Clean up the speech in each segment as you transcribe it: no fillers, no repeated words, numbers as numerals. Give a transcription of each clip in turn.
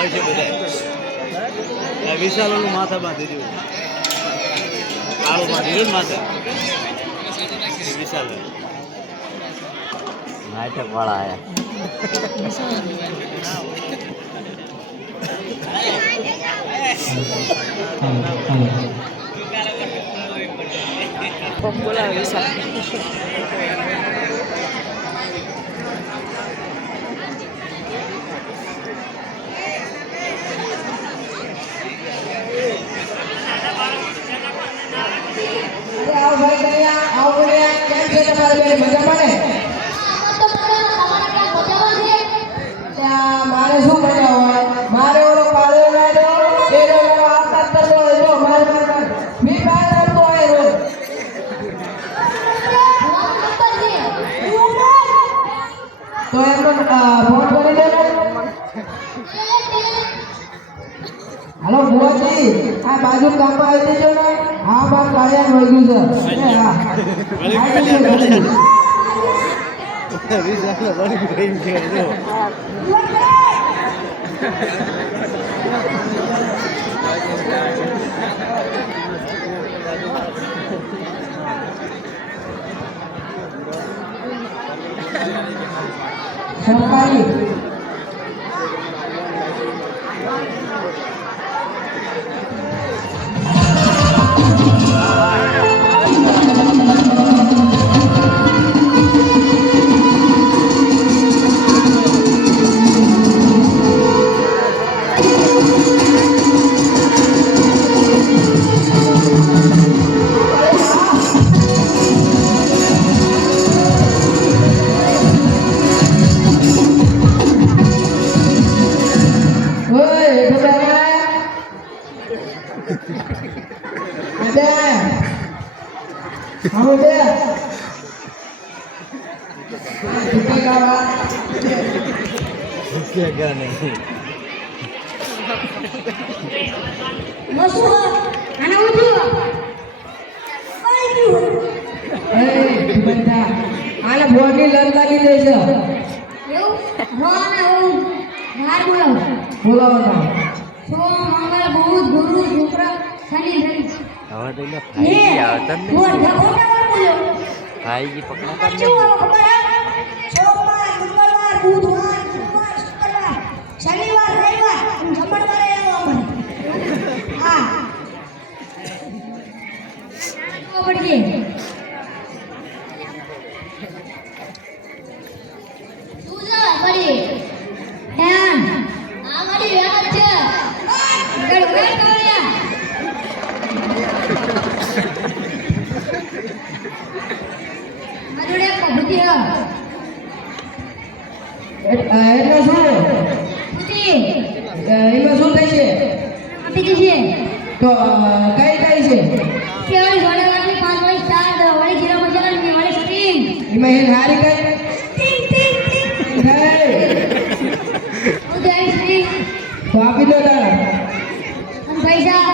આવશે બધા વિશાલોનું માથા બાંધી દીધું કાળું બાંધી દીધું માથા વિશાલ નાટક વાળા આયા બોલાવે વિશાલ મારે શું મજા હોય મારે ઓલો પાડો લાવ્યો એ આપતા થતો હોય જો મારે મી બહાર આવતો હોય રોજ તો એમનો ફોન કરી દેજો હાલો ભુવાજી આ બાજુ ગામમાં આવી દેજો ને હા બાર કાળિયા વળગ્યું છે હા સરકારી બોડી લન લાગી જાય છે બોલાવો સોમ મંગળ બુધ ગુરુ શુક્ર શનિ રવિ હવે તો ભાઈ આવતા ને ભાઈ પકડા સોમવાર મંગળવાર બુધવાર ગુરુવાર શુક્રવાર શનિવાર રવિવાર જમણવારે આવો હા પડી સુજા પડી એમ આ મારી વાત છે ગડ ગડ કોળિયા મારુડે કબૂતી હ એટલે શું કબૂતી એમાં શું થાય છે આપી દીજે તો કઈ કઈ છે કેવાળી જોડે વાળી 5 વાળી 4 વાળી 0 મજાના ની વાળી સ્ટ્રિંગ એમાં એ હારી કઈ ટિંગ ટિંગ ટિંગ હે ઉદય સ્ટ્રિંગ તો આપી દો તાર અને પૈસા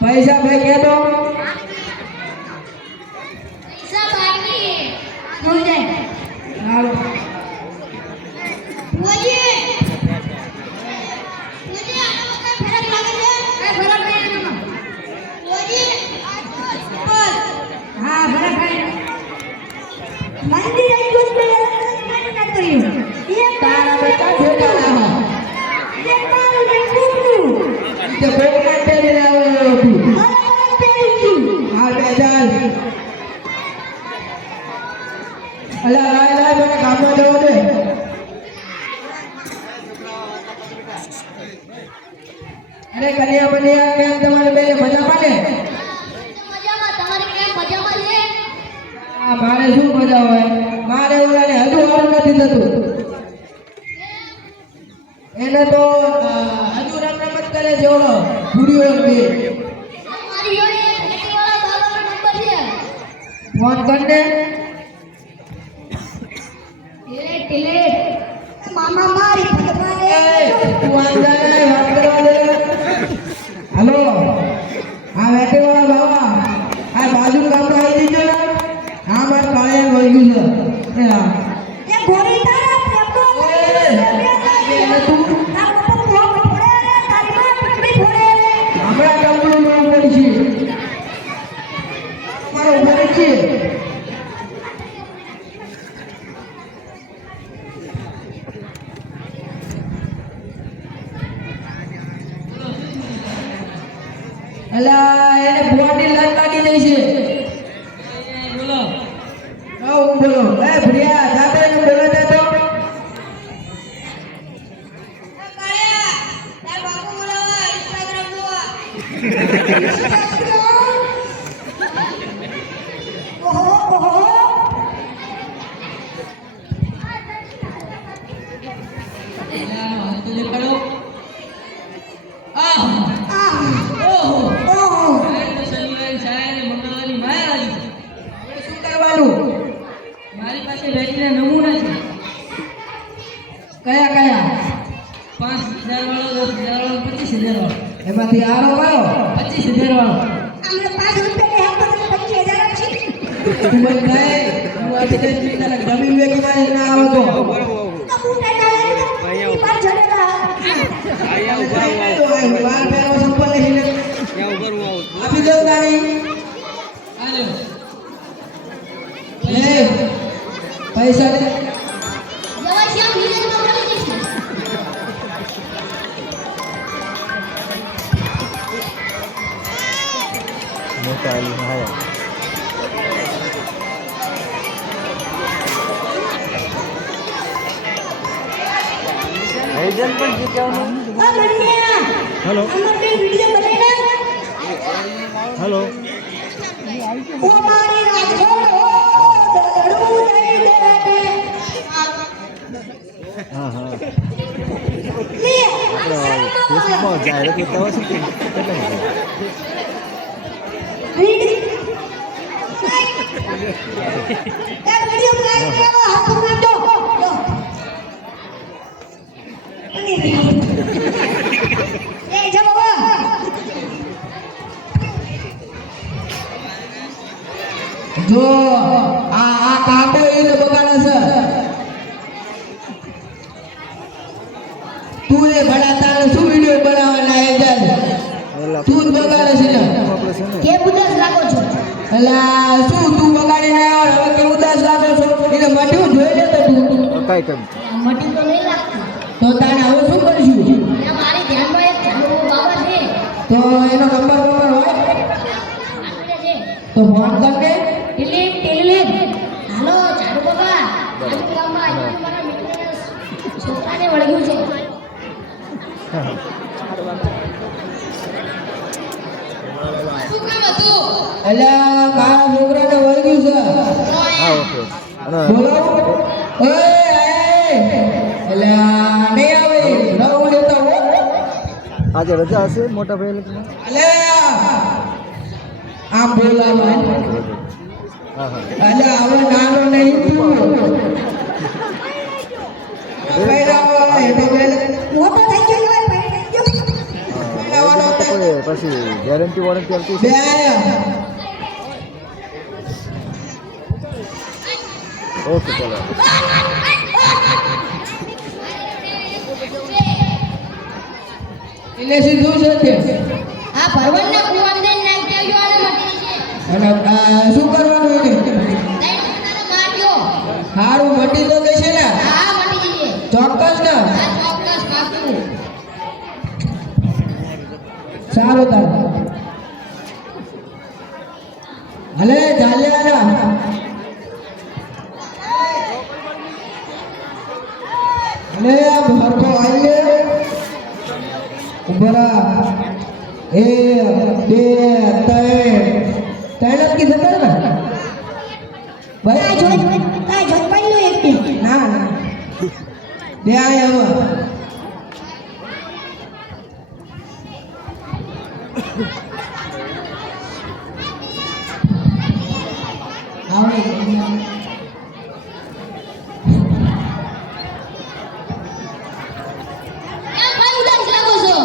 પૈસા ભાઈ કે દો પૈસા બાકી જોઈ જાય હાલો બોલીએ આનો મતલબ ફરક લાગે છે કઈ ફરક નહીં આનો બોલીએ હા ફરક નહીં મંદિર એક દોસ્ત ને ના કર્યું એ તારા બેટા ભેગા ના એ મારું ને કુકુ તે કોકના તેરી આવેલો હતું મારા પેરી ગયું હા બે ચાલ અલા લાય લાય મને કામમાં જવા દે અરે કન્યા બન્યા કેમ તમારે બે મજા પાડે મજામાં તમારે કેમ મજામાં છે આ મારે શું મજા હોય મારે ઓલાને હજુ વાળું નથી થતું એને તો હજુ રમત કરે છે ઓલો ભૂરીઓ બે મારી જોડે ખેતીવાળા બાબાનો નંબર છે ફોન કરને ટિલેટ મામા મારી પગવાને તું આંદા ને વાત કરવા દે હાલો આ વેટે વાળા બાબા આ બાજુ ગામમાં આવી દીજો ને આ માર કાળિયા વળગ્યું છે એ હા એ ગોરી તારા પેપરો એને તું ના પપ્પા અલા એને બોડી લત લાગી જાય છે. બોલો હા હું બોલો. એ ભડિયા જાતે ને બોલો તે તો. કાળિયા તાર બાપુ બોલાવા ઇન્સ્ટાગ્રામ જોવા ઓહો ઓહો તો જે કરો આ આ ઓહો ઓહો તો શનિવારે સાયને મંગળવારની માયા લાગી હવે શું કરવાનું? મારી પાસે બેટરીના નમૂના છે કયા કયા? 5,000 વાળો 10,000 વાળો 25,000 વાળો એમાંથી આરો કયો? 25,000 વાળો અમને 5 રૂપિયા આપો તો 25,000 આપશે તું મને કહે હું આજે કઈ ચિંતા જમીન વેકી મારી ના આવો તો. તો બૂટા ડાલે ઈ બાર જડેલા વાર પહેરવા સંપલ નહીં ને. આપી દઉં તારી. આજો લે પૈસા દે. જવાશિયા વિલેજમાં મળી જશે મોટા આલી હાયા આયોજન પણ જીત્યાનું. આ બન્યા હેલો અમર બે વિડિયો બનાવીને હેલો ઓ મારી રાજકોટ હો દડું દઈ દે હા હા લે ફેસબુકમાં જાહેરાત કરતા હોય છે કે કેટલા વિડિયો પ્લાન કરો હાથ નાખો એ જો બાબા જો આ કાકો એને બગાડે છે. તું એ ભડા તારે શું વિડિયો બનાવવાના એ જાત તું જ બગાડે છે ને. આપણે છે ને કે ઉદાસ લાગો છો અલા શું તું બગાડીને આવ્યો હવે કે ઉદાસ લાગો છો? એને મટ્યું જોઈ લે તો તું. કાંઈ કેમ મટી તો નહીં લાગતું તો તારે હવે શું કરશું? ત્યાં મારી ધ્યાનમાં એક ઝાડુ બાબા છે તો એનો નંબર હોય આપડે છે તો ફોન કરકે. ટેલિલેન હાલો ઝાડુ બાબા આજુ ગામમાં આજુ મારા મિત્રને છોકરાને વળગ્યું છે શું કામ હતું અલા મારા છોકરાને વળગ્યું છે. હા ઓકે અને બોલો. ઓય અલા નહીં આવે નવું લેતા હો. આજે રજા હશે મોટા ભાઈ લોકોને? અલા આમ બોલાવા. હા હા અલા હવે નાનો નહીં તું. મોટો થઈ ગયો હોય પૈણી ગયો કોઈ પછી ગેરંટી વોરંટી આવતી છે? ઓકે ચલો એટલે સીધું છે કે આ ભરવાડના કુવાને નામ કેજો આને મટી છે અને શું કરવાનું એને? તને માર્યો હારું મટી તો દેશે ને? હા મટી જશે ચોક્કસ ને? આ ચોક્કસ પાકું સારું તારું હલે ચાલ્યા હલે આ ભરતો આવીએ ઉભરા 1 2 3 જ કીધું ને ભાઈ જોઈ પાડ્યો એક બે ના ના બે આયા હવે આવે આ ભાઈ ઉદાસ લાગો છો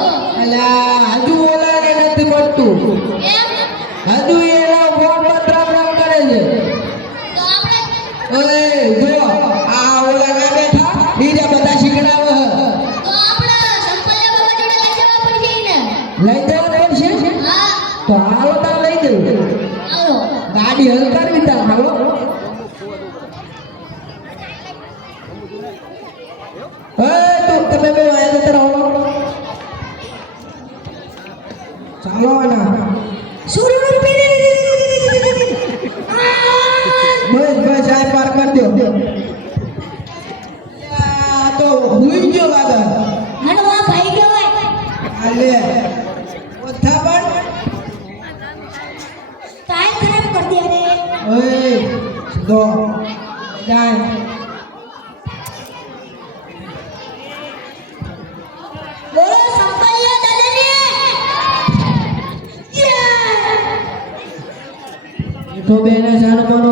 અલા હજુ ઓલાને નથી પડતું કેમ હજુ એનો ફોન પત્ર કરે છે. તો આપણે ઓય જો આ ઓલા ના બેઠા બીજા બધા શીખડાવે તો આપણે સંપલ બાબા જોડે લઈ જવા પડશે ને લઈ જવાનું પડશે હા તો હાલો તાર લઈ જવું આવો ગાડી હલ કરવી તાર હાલો તું તમે બે વાયા જતા રહો ચાલો ના તો હુઈ ગયો લાગે મને વા ભાઈ ગયો હોય આલે ઓથા પણ કાઈ ખરાબ કર દે રે ઓય દો જાય બોલો સંપલ્ય દાદાજી તો બેને સાનો માનો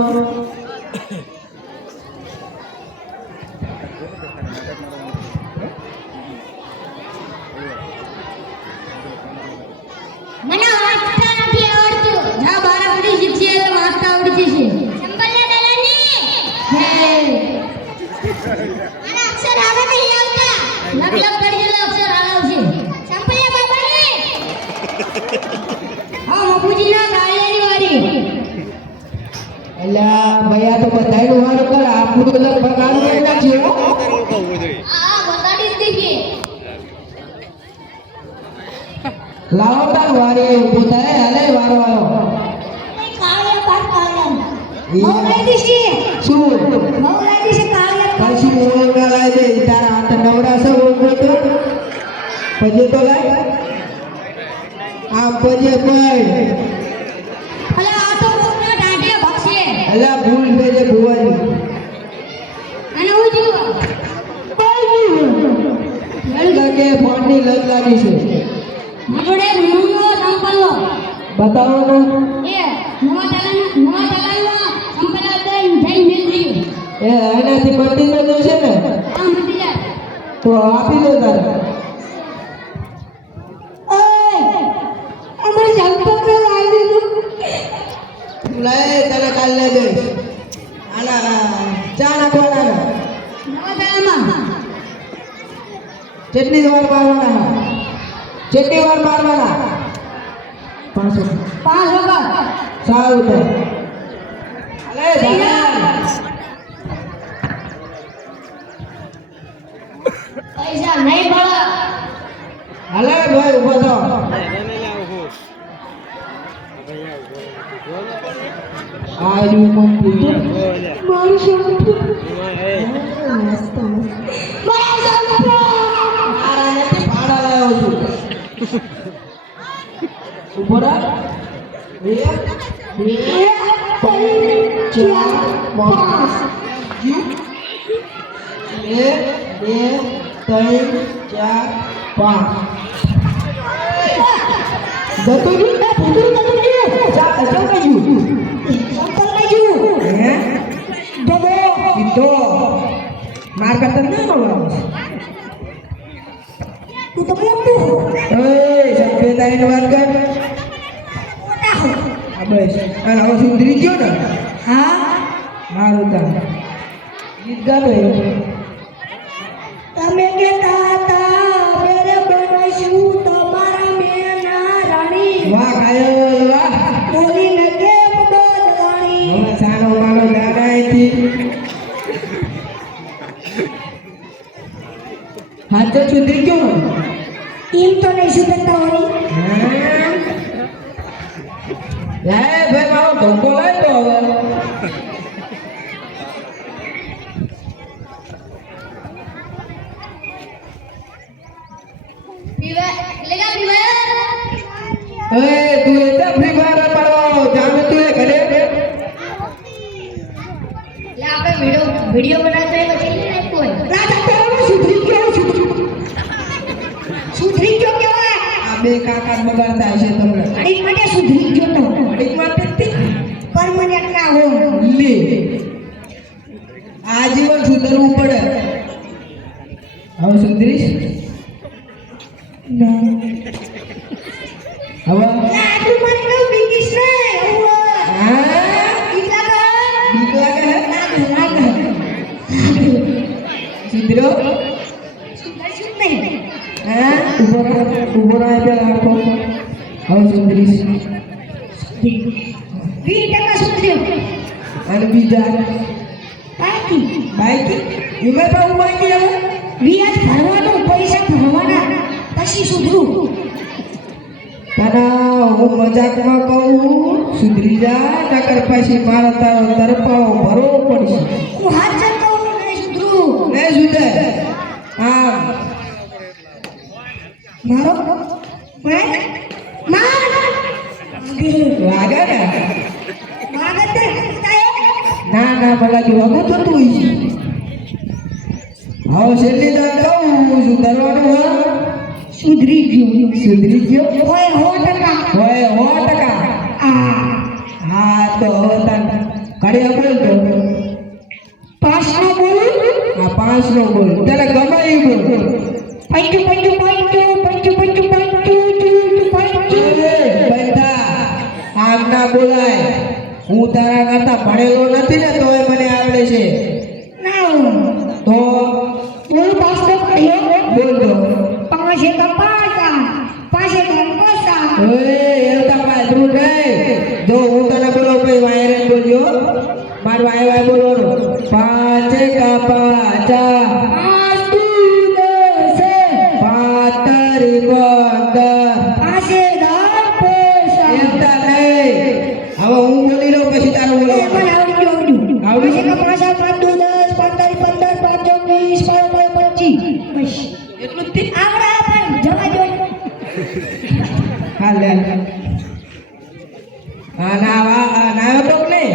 મને વાંચતા નથી આવડતું જા બારા પડી શીખશે એટલે વાંચતા આવડી જશે સંપલ્ય દાદાજી હે મને અક્ષર આવે નહીં આવતા લગ લગ કરી જેલા અક્ષર આવશે સંપલ્ય બાબાજી હા મપુજી ના ગાળેની વારી અલ્યા ભૈયા તો બધાયનું વારો કર આપણું તો લગભગ આનું કરી નાખ્યું આ બતાડી જ દીધી લાવો તાર વારી ઊભો થાય હાલે વારો આવ્યો કાળિયા પાર કાળિયા બહુ લઈ દીધી શું બહુ લઈ દીધી કાળિયા પછી મોર ના લાય દે તારા હાથ નવરાશે ઊભો તો પછી તો લાય આમ પછી ભાઈ અલે આ તો કોકના ડાઢે ભક્ષે અલ્યા ભૂલ બેજે ભુવાની અને હું જીવો લાગે ફોનની લત લાગી છે જોડે નુનો સંપલ્લો બતાવો ને એ નુવા તલાનો સંપલ્લા દે જઈ મિલજી એ એનાથી બધી ન જશે ને આ મટી જા તો આપી દો તારે ઓય અમારે સંપલ્લો લાવી દીધું લઈ તને કાલ લઈ દઈશ આના ચા નાખવાના નુવા તલામાં કેટલી વાર મારવાના કેટલી વાર મારવાના 5 વખત સારું તો અલે ભગવાન પૈસા નહીં પડે અલે ભાઈ ઉભો થો આજુ મંદી મારું સંપલ્લો મસ્ત મારું સંપલ્લો મારા નથી ભાડા લાવ્યો છું ઉભો રાખ 1 2 3 4 5 ગતો ગયું ના ભૂતરું ગતો ગયું જા અજવ ગયું સંપલ ગયું હે દબો સીધો માર કરતા ના મળવા તું તો બોલ તું ઓય સભ્યતાની વાત કર આ બસ અને હવે સુધરી ગયો ને હા મારું કામ ગીત ગાતો તમે કહેતા હતા મેરે બનશું તમારા મેના રાણી વાહ કાયો વાહ બોલીને કેમ બદલાણી હવે સાનો માનો ગાના હતી હાથે સુધરી ગયો ને એમ તો નહીં સુધરતા હોય લાય ભાઈ મારો ધોકો લાય તો હવે એ તું એટલા ફ્રી ફાયર પાડો જામે તું એ ઘરે વિડિયો બનાવતો એ પછી નહીં કોઈ રાજા તારો સુધરી ગયો સુધરી ગયો કેવાય આ બે કાકા બગાડતા હશે તમને ઘડીક માટે સુધરી ગયો તો ઘડીક માટે પરમનન્ટ ના હોય લે આજીવન સુધરવું પડે હવે સુધરીશ હવે આટલું મને કહું બીકીશ ને હા બીક લાગે બીક લાગે હે લાગે સુધરો સુધરશું જ નહીં હા ઉભો રહે પેલા આખો હવે સુધરીશ 20% સુધર્યો અને બીજા બાકી બાઈક વિમલ બાબુ બાઈક હવે વ્યાજ ભરવાનું પૈસા ભરવાના પછી સુધરું તારા હું મજાકમાં કહું સુધરી જા નકર પછી મારા તારો તરફાઓ ભરવો પડશે હું હાથ ચડતો નહીં સુધરું નહીં સુધરે મારો માર માર વાગે ને માગત કાય ના ના ભલા જો અગો થતું હોય છે હવે છેલ્લી દાન કહું સુધારવાનું હા સુધરી ગયો હોય 100% હોય 100%. હા તો તન કડિયા બોલ તો 5 નો બોલ આ 5 નો બોલ તને ગમે એ બોલ પંચુ બેટા આમ ના બોલાય હું તારા કરતા ભણેલો નથી ને તોય મને આવડે છે ના તો બોલ પાસ તો કયો બોલ તો પાંચે કપાતા પાંચે કપાતા ઓય એવતા પાછું નહીં જો હું તને બોલો ભાઈ વાયરે બોલ્યો માર વાય બોલવાનું પાંચે કપાચા પાતરી બંદર પાંચે દાન પૈસા એવતા નહીં હવે હું બોલી લઉં પછી તારું બોલો પણ આવડી ગયું પાંચે કપાચા 5 10 15 15 20 એટલું જ આવડા પણ જવા દો હા લે હા ના તો નહીં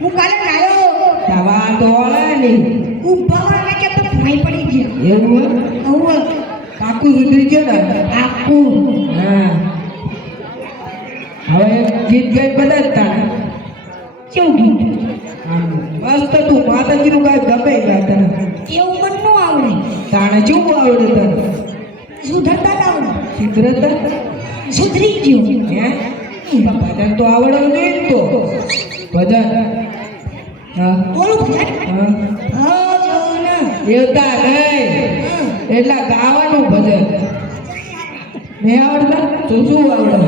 હું કાલે નાયો તવા તો ઓળે નહીં ઉભા કે તો ભાઈ પડી ગયા એવું હવે પાકું સુધરી ગયો ને આખું હા હવે ગીત ગાઈ બધા જ તાણે કેવું ગીત મસ્ત તું માતાજીનું ગાય ગમે ગા તને એવું મને ન આવડે તાણે કેવું આવડે તને સુધરતા જ આવડે સિદ્રત સુધરી ગયું હે ભજન તો આવડવું જોઈએ ને તો ભજન હા બોલું ભજન હા ભજન દેવતા નહીં એટલા ગાવાનું ભજન નહીં આવડતા તો શું આવડે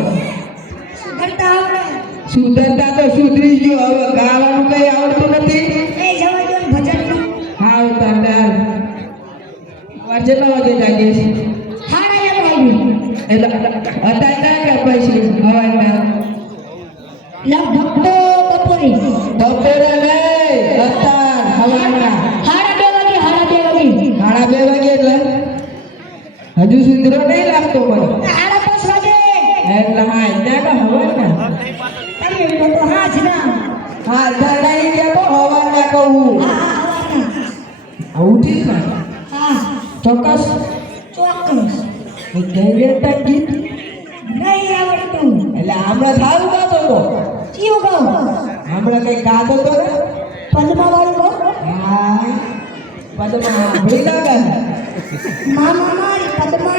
સુધરતા આવડે સુધરતા તો સુધરી ગયો હવે ગાવાનું કઈ આવડતું નથી એ જવા દો ભજનનું હા ઉતાર કેટલા વાગે જાગે છે હાડા એમ આવ્યું એટલે અત્યારે ના કે પછી હવાના લગભગ તો બપોરે બપોરે નહીં અત્યાર હવાના હાડા 2 વાગે સાડા 2 વાગે એટલે હજુ સુધરો નહીં લાગતો મને હાડા 5 વાગે એટલે હા ત્યાં કે હવાના તમે તો હાજ ના હા ધડાઈ ગયા તો હવાના કહું હા ઉઠીશ ને હા ચોક્કસ ચોક્કસ ગઈરેતા ગીત નહીં આવડતું એટલે હમણાં સારું ગાતો તો કયું ગાઉં હમણાં કઈ ગાતો તો ને પદ્મા વાળું ગાઉં હા પદમાં ભીડા ગા મામા મારી પદ્મા